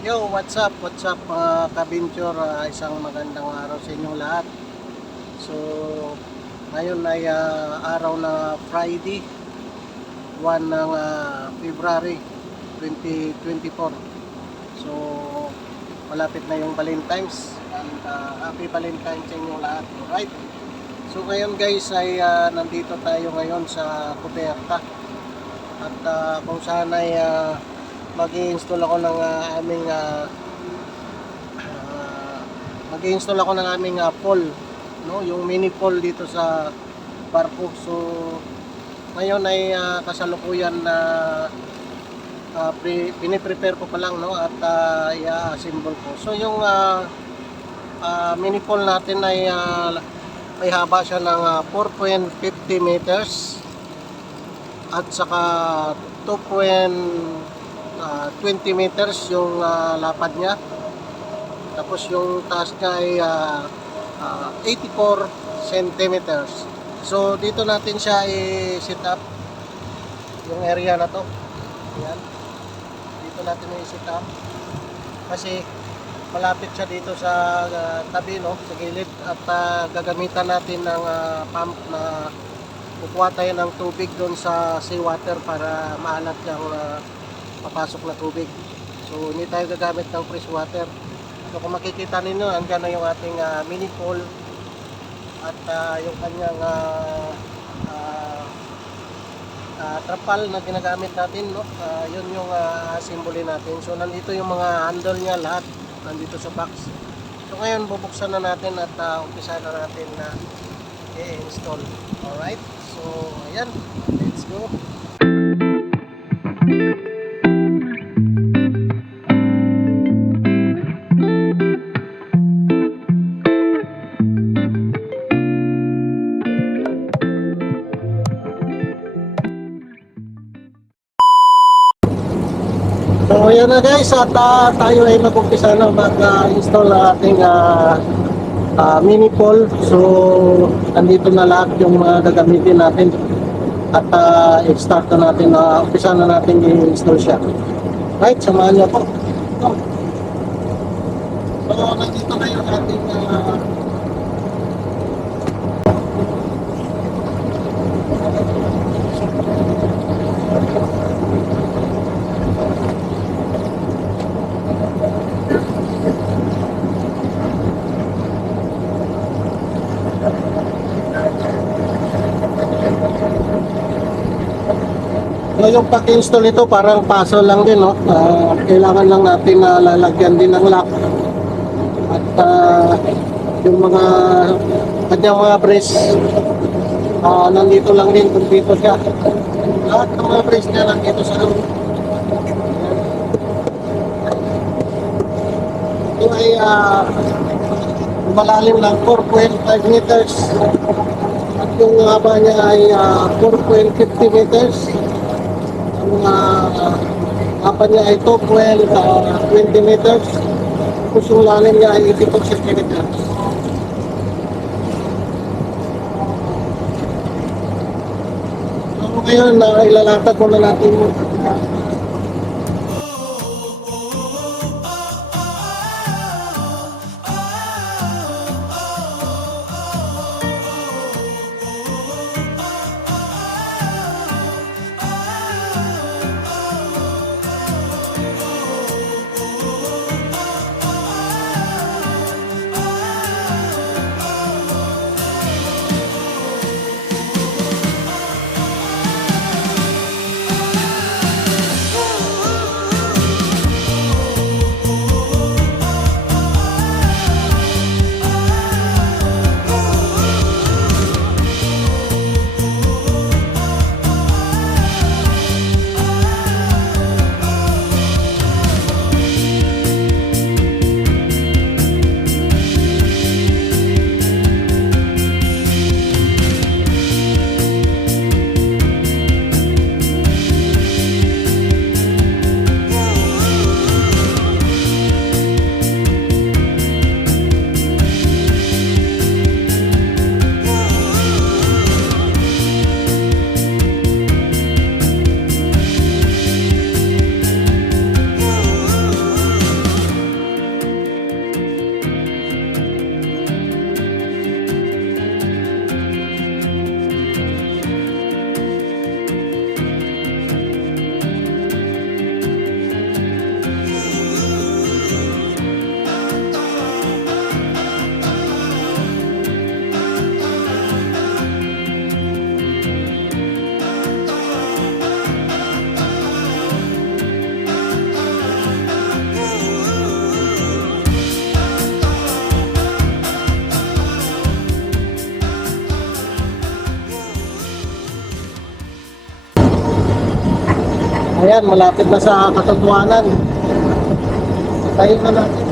Yo, what's up? What's up mga kabinture? Isang magandang araw sa inyong lahat. So, ngayon ay araw na Friday, 1 ng February 2024. So, malapit na yung Valentine's. And, happy Valentine's sa inyong lahat. Alright? So, ngayon guys ay nandito tayo ngayon sa Cuberta. At kung saan ay mag-i-install ako ng mag-i-install ako ng aming pole, no, yung mini pole dito sa barko. So ngayon ay kasalukuyan na piniprepare ko pa lang, no, at i-assemble ko. So yung mini pole natin ay may haba siya ng 4.50 meters at saka 2.20 meters yung lapad niya. Tapos yung taas niya ay 84 centimeters. So dito natin siya i-set up yung area na to. Ayan. Dito natin i-set up kasi malapit siya dito sa tabi, no, sa gilid, at gagamitan natin ng pump na kukuha tayo ng tubig doon sa seawater para maalat yung papasok na tubig. So hindi tayo gagamit ng fresh water. So kung makikita ninyo, andyan na yung ating mini pole at yung kanyang trapal na ginagamit natin, no? Yun yung assembly natin. So nandito yung mga handle niya, lahat nandito sa box. So ngayon bubuksan na natin at umpisa na natin na i-install. Alright, so ayan, let's go. So ayan na guys, at tayo ay mag-umpisa na mag-install ng ating mini pole. So nandito na lahat yung gagamitin natin at i-start na natin, umpisa na natin i-install siya. Right, samahan niyo po. So nandito na yung ating yung pag-install nito parang puzzle lang din, no? Kailangan lang natin na lalagyan din ng lock at yung mga kanyang mga brace nandito lang din, kung dito siya, lahat ng mga brace niya nandito sa loob. Ito ay malalim lang, 4.5 meters at yung haba niya ay 4.50 meters. Ang haba niya ay 20 meters. Tapos yung lalim niya ay 84 centimeters. So ngayon, ilalatag muna natin yung Ayan, malapit na sa katotohanan. Tayo na natin.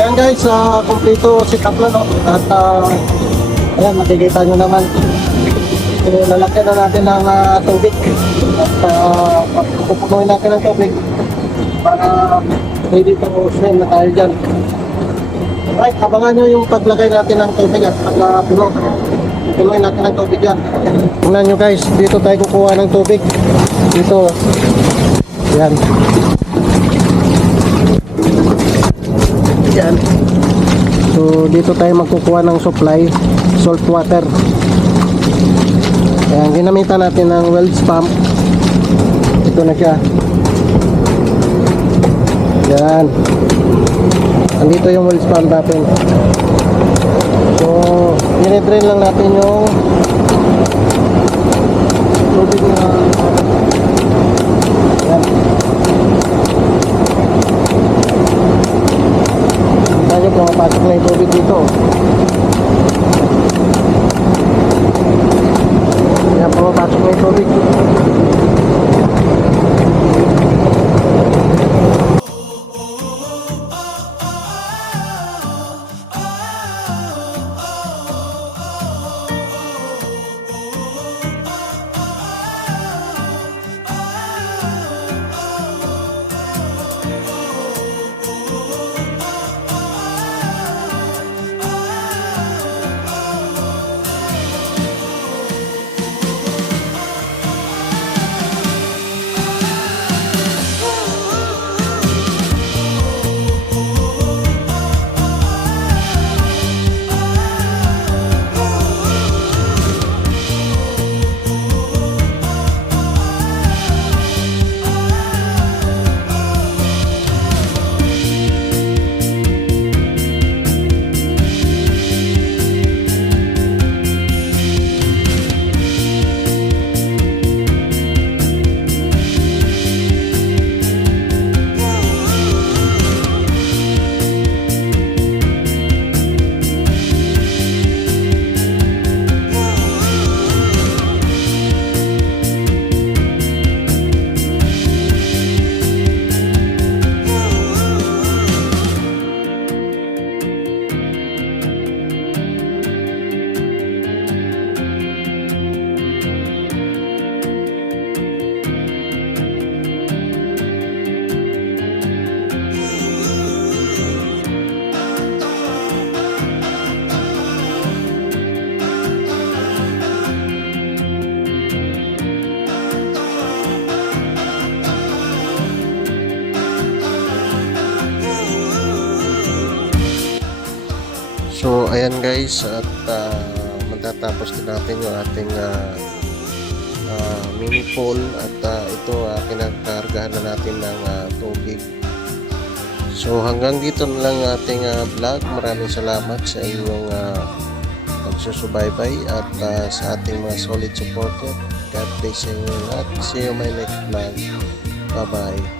Ayan guys, kompleto setup na, no? At ayan, makikita nyo naman. Lalagyan na natin ng tubig. At pupunuin natin ng tubig para ready to swim na tayo dyan. Right, abangan nyo yung paglagay natin ng tubig at pupunuin natin ng tubig yan. Tingnan nyo guys, dito tayo kukuha ng tubig. Dito. Yan. Yan. So dito tayo magkukuha ng supply salt water. Ayan, ginamitan natin ng Wells pump. Ito na siya. Yan. Andito yung Wells pump natin. So dinidrain lang natin yung tubig na. Yan. Tayo pumapasok na yung tubig dito. Yan, pumapasok na yung tubig. So ayan guys, at matatapos din natin yung ating mini pool, at ito kinakargahan na natin ng tubig. So hanggang dito na lang ating vlog. Maraming salamat sa inyong pagsusubaybay at sa ating mga solid supporter. God bless you and see you in my next vlog. Bye bye.